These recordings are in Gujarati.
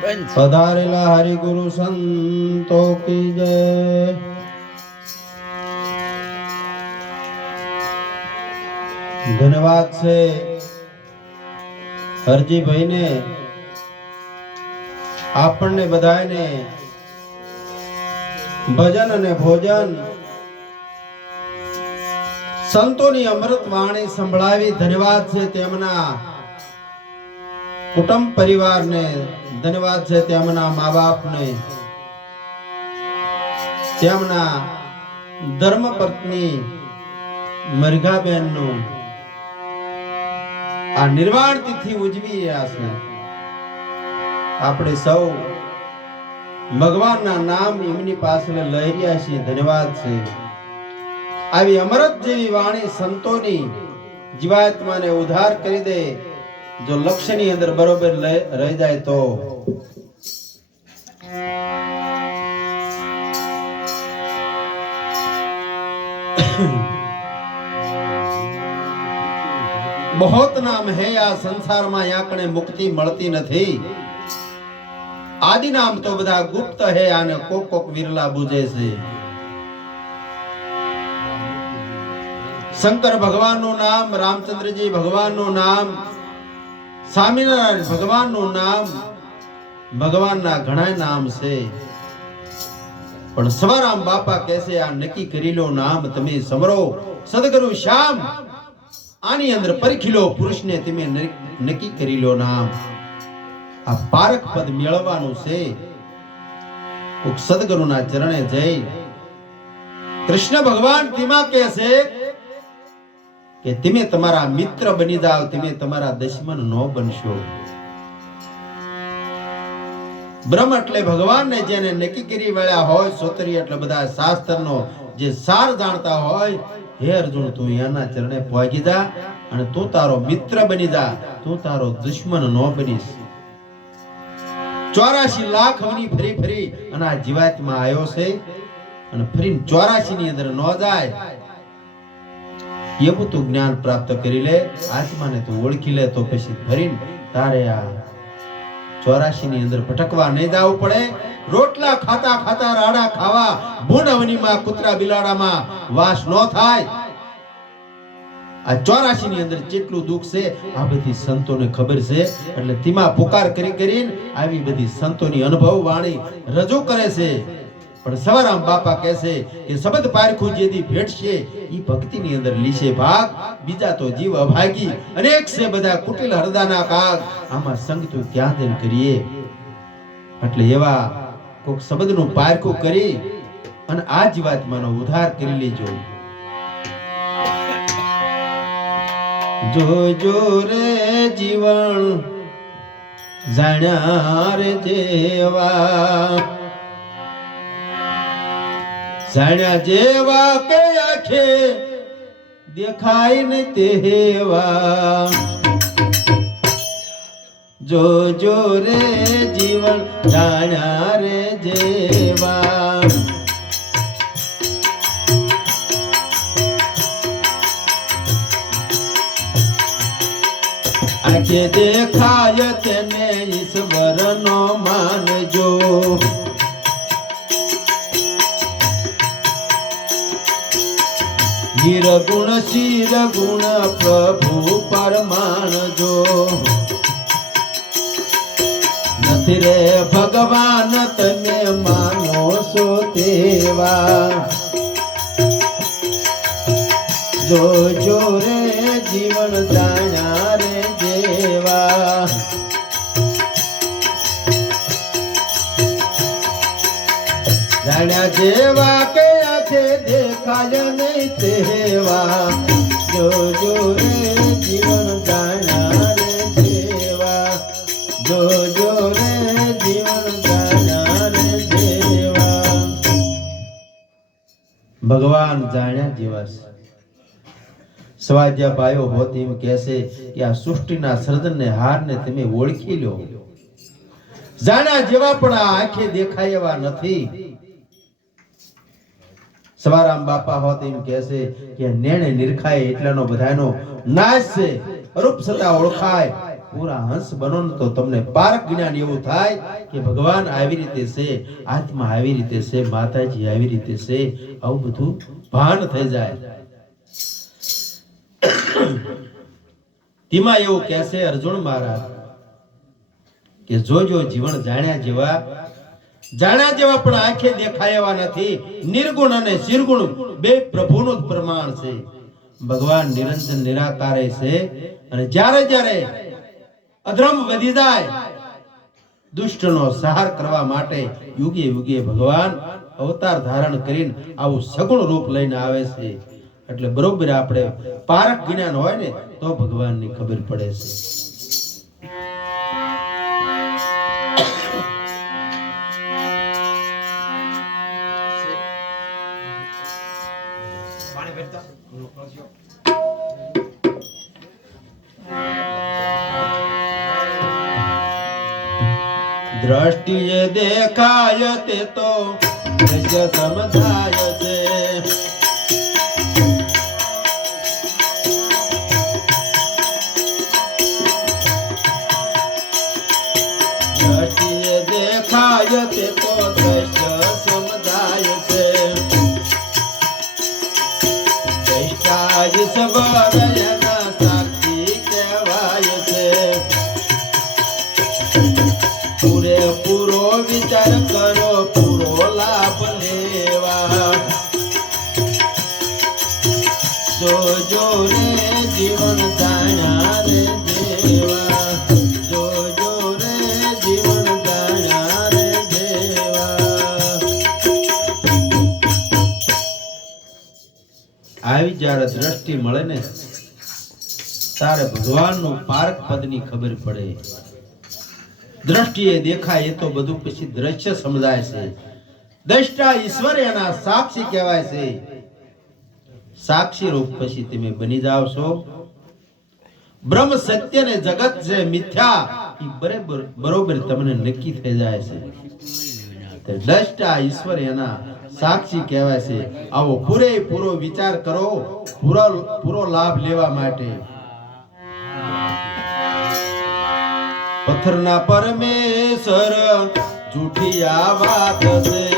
પધારેલા હરિગુરુ સંતો કી જય. ધન્યવાદ છે હરજીભાઈ ને આપણને બધાને ભજન અને ભોજન. સંતોની અમૃત વાણી સંભળાવી ધન્યવાદ છે તેમના. કુટુંબ પરિવારને ધન્યવાદ છે તેમના મા બાપને તેમના ધર્મ પત્ની મરઘાબેનનું આ નિર્વાણ તિથિ ઉજવી રહ્યા છે. આપણે સૌ ભગવાનના નામ એમની પાસે લઈ રહ્યા છીએ. ધન્યવાદ છે. આવી અમરત જેવી વાણી સંતોની જીવાત્માને ઉદ્ધાર કરી દે. જો લક્ષ્યની અંદર બરોબર રહી જાય તો? બહોત નામ હે આ સંસારમાં યાકણે મુક્તિ મળતી નથી. આદિ નામ તો બધા ગુપ્ત હે, આને કોક કોક વિરલા બુજે છે. શંકર ભગવાનનું નામ, રામચંદ્રજી ભગવાનનું નામ સ્વામિનારાયણ ભગવાનનું નામ ભગવાનના ઘણા નામ છે. પણ સવારામ બાપા કહેશે આ નક્કી કરી લો નામ તમે સમરો. સદગુરુ શ્યામ, આની અંદર પરખી લો પુરુષને તમે નક્કી કરી લો નામ. આ પારક પદ મેળવવાનું છે. કોક સદગુરુના ચરણે જઈ કૃષ્ણ ભગવાન તેમાં કહે છે કે તમે તમારા મિત્ર બની જાઓ તમે તમારા દુશ્મન ન બનશો. બ્રહ્મ એટલે ભગવાનને જેને નક્કી કરી વળ્યા હોય, સોતરી એટલે બધા શાસ્ત્રનો જે સાર જાણતા હોય, હે અર્જુન, તું એના ચરણે પહોંચી જા અને તું તારો મિત્ર બની જા, તું તારો દુશ્મન ન બનીશ. ચોરાશી લાખ અવની ફરી ફરી અને આ જીવાતમાં આવ્યો છે અને ફરી ચોરાશી ની અંદર ન જાય. એવું તું જ્ઞાન પ્રાપ્ત કરી લે, આત્માને તું ઓળખી લે, તો પછી ફરીને તારે આ ચોરાશી ની અંદર ભટકવા નહીં જવું પડે. રોટલા ખાતા ખાતા રાડા ખાવા ભૂનવનીમાં કૂતરા બિલાડામાં વાસ ન થાય. આ ચોરાશી ની અંદર જેટલું દુઃખ છે, આ બધી સંતોને ખબર છે. એટલે તેમાં પુકાર કરી કરીને આવી બધી સંતોની અનુભવ વાણી રજૂ કરે છે. પણ સવારામ બાપા કહેશે કે શબ્દ પારખું જેદી ભેટશે, ઈ ભક્તિની અંદર લીશે ભાગ, બીજા તો જીવ અભાગી, અનેક છે બધા કુટિલ હરદાના કાગ. આમાં સંગ તો ક્યાં દેન કરીએ? એટલે એવા કોક શબ્દનું પારખું કરી અને આ જીવાત્માનો ઉદ્ધાર કરી લેજો. જો જો રે જીવન જાણ્યા રે જેવા જાણ્યા જેવા કે આખે દેખાય ને તેવા જો રે જીવન જાણ્યા રે જેવા. આખે દેખાય તેને ઈશ્વરનો માનજો નિર્ગુણ શિર ગુણ પ્રભુ પરમાણજો. નથી રે ભગવાન તમે માનો છો તેવા. જો જો રે જીવન જાણ્યા નહીં તેવા જો જો રે જીવન જાણ્યા રે જેવા જો જો રે જીવન જાણ્યા રે જેવા ભગવાન જાણ્યા જેવા છે સ્વાધ્યા ભાઈઓ હોત એમ કહેશે કે આ સૃષ્ટિના સર્જનને હારને તમે ઓળખી લો જાણ્યા જેવા પણ આ આંખે દેખાય એવા નથી સવારામ બાપા હોત એમ કહેશે કે નેણે નિરખાય એટલાનો બધાનો નાશ છે. રૂપ સતા ઓળખાય. પૂરા હંસ બનો તો તમને પારક જ્ઞાન એવું થાય કે ભગવાન આવી રીતે છે, આત્મા આવી રીતે છે, માતાજી આવી રીતે છે, આવું બધું ભાન થઈ જાય. તેમાં એવું કહેશે અર્જુન મહારાજ કે જોજો જીવન જાણ્યા જેવા જાણ્યા જેવા પણ આંખે દેખાય એવા નથી, નિર્ગુણ અને શિરગુણ બે પ્રભુનું જ પ્રમાણ છે. ભગવાન નિરંજન નિરાકારે છે અને જ્યારે જ્યારે અધર્મ વધી જાય, દુષ્ટનો સહાર કરવા માટે યુગે યુગે ભગવાન અવતાર ધારણ કરીને આવું સગુણ રૂપ લઈને આવે છે. એટલે બરોબર આપણે પારક જ્ઞાન હોય ને, તો ભગવાનની ખબર પડે છે. પાણી ભરતા દ્રષ્ટિએ દેખાય તે તો દ્રશ્ય સમજાય છે. દ્રષ્ટિએ દેખાય તે તો લેવા જો રે જીવન જાણ્યા રે જ્યારે દ્રષ્ટિ મળે ને, તારે ભગવાનનું પારક પદની ખબર પડે. દ્રષ્ટિએ દેખાય એ તો બધું પછી દ્રશ્ય સમજાય છે. દ્રષ્ટા ઈશ્વર એના સાક્ષી કહેવાય છે. સાક્ષી રૂપ પછી તમે બની જાવ છો. બ્રહ્મ સત્ય ને જગત છે મિથ્યા એ બરાબર, બરોબર તમને નક્કી થઈ જાય છે. તે દ્રષ્ટા ઈશ્વર એના સાક્ષી કહેવાય છે. આવો પૂરેપૂરો વિચાર કરો, પૂરો પૂરો લાભ લેવા માટે. પથ્થરના પરમેશ્વર જૂઠી આ વાત છે.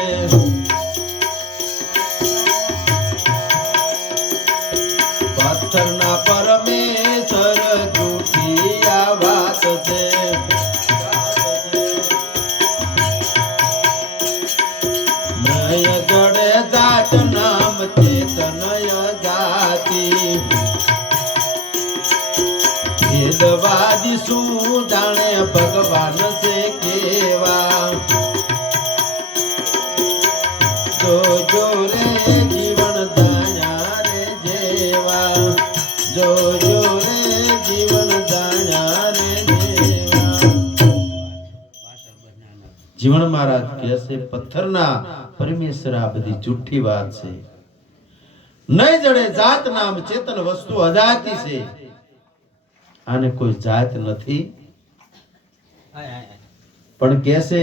જીવન મહારાજ કહે છે, પથ્થરના પરમેશ્વર આ બધી જુઠ્ઠી વાત છે. નહીં જડે જાત નામ ચેતન વસ્તુ અજાતી છે. આને કોઈ જાત નથી. પણ કહેશે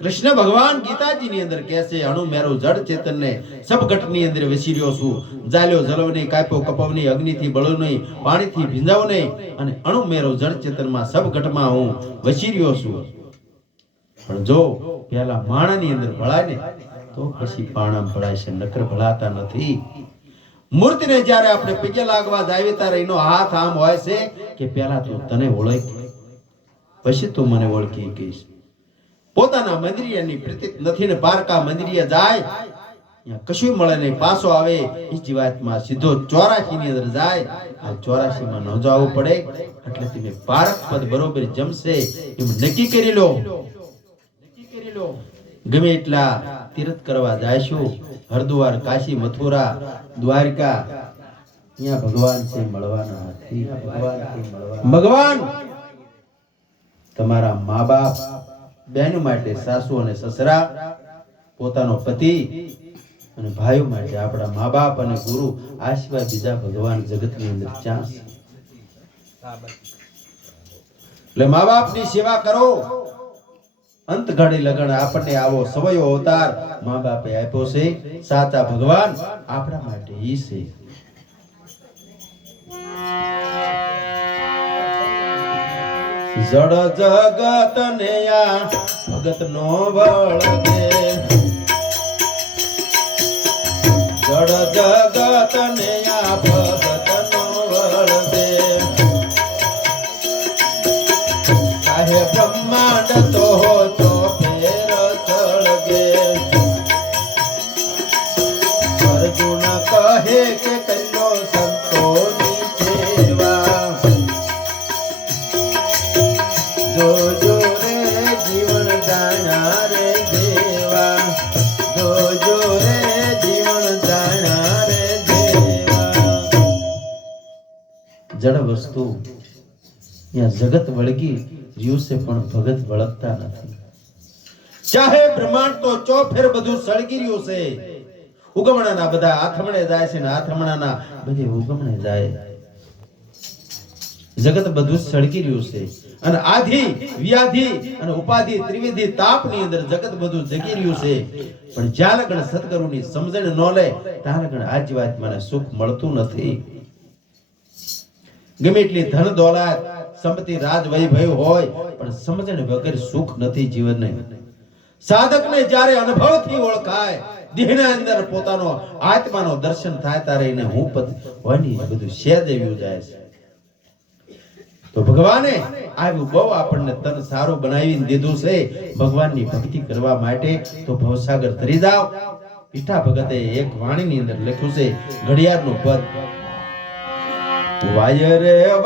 કૃષ્ણ ભગવાન ગીતાજી ની અંદર કહેશે અણુ મેરો જડ ચેતન ને સબ ઘટની અંદર વસી રહ્યો છું. જાલ્યો જલવ નહીં, કાપ્યો કપવ નહીં અગ્નિ થી બળો નહીં પાણી થી ભીંજાવ નહીં અને અણુ મેરો જડ ચેતનમાં સબ ઘટમાં હું વસી રહ્યો છું. પણ જો પેલા માણા ની અંદર ભળાય ને, તો પછી પાણા ભળાય છે, નકર ભળાતા નથી. મૂર્તિને જ્યારે આપણે પગે લાગવા જાવીએ ત્યારે એનો હાથ આમ હોય છે કે પેલા તું તને ઓળખ. પછી તું મને ઓળખી કહીશ પોતાના મંદિરિયાની પ્રતિક નથી ને પારકા મંદિરિયા જાય કશું મળે નહીં, પાછો આવે એ જીવાતમાં સીધો ચોરાશી ની અંદર જાય. આ ચોરાશી માં ન જવું પડે, એટલે તમે પારક પદ બરોબર જમશે. એમ નક્કી કરી લો. ગમે એટલા તીર્થ કરવા જાયશું હરદ્વાર, કાશી, મથુરા, દ્વારકા અહીંયા ભગવાન છે મળવાના નથી. ભગવાન! તમારા મા બાપ બહેનો માટે સાસુ અને સસરા, પોતાનો પતિ અને ભાઈઓ માટે આપણા મા બાપ અને ગુરુ આ સિવાય બીજા ભગવાન જગતની અંદર ચાંસ. એટલે મા બાપની સેવા કરો. અંત ઘડી લગન આપણને આવો સવયો અવતાર મા બાપે આપ્યો છે. સાચા ભગવાન આપણા માટે ઈ છે. જડ જગત ને આ ભગત નો વળગે જડ જગત ને આ ભગત ચાહે બ્રહ્માંડ તો તો ફેર સળગે અર્જુન કહે કે કલ્યો સંતોની સેવા જોજો રે જીવન દાણા રે દેવા. જોજો રે જીવન દાણા રે દેવા. જડ વસ્તુ જગત વળગી રહ્યું પણ ભગત વળગતા નથી. ચાહે બ્રહ્માંડ તો ચોફેર બધું સળગી રહ્યું છે. ઉગમણાના બધા આથમણે જાય છે ને આથમણાના બધે ઉગમણે જાય. જગત બધું સળગી રહ્યું છે. અને આધિ, વ્યાધિ અને ઉપાધિ ત્રિવિધિ તાપની અંદર જગત બધું જગી રહ્યું છે. પણ જ્યાં લગણ સદગુરુની સમજણ ન લે ત્યાં વાત મને સુખ મળતું નથી. ગમે એટલી ધન દોલત, સંપત્તિ રાજ વૈભવ હોય, પણ સમજણ વગર સુખ નથી જીવનને. સાધકને જ્યારે અનુભવથી ઓળખાય, દેહના અંદર પોતાનો આત્માનો દર્શન થાય, ત્યારે એને હું પદ હોય બધું શેદ એવું જાય છે. તો ભગવાને આવ્યું બહુ આપણને તન સારું બનાવીને દીધું છે. ભગવાનની ભક્તિ કરવા માટે તો ભવસાગર તરી જાઓ. પીઠા ભગતે એક વાણીની અંદર લખ્યું છે, ઘડિયાળનું પદ વાય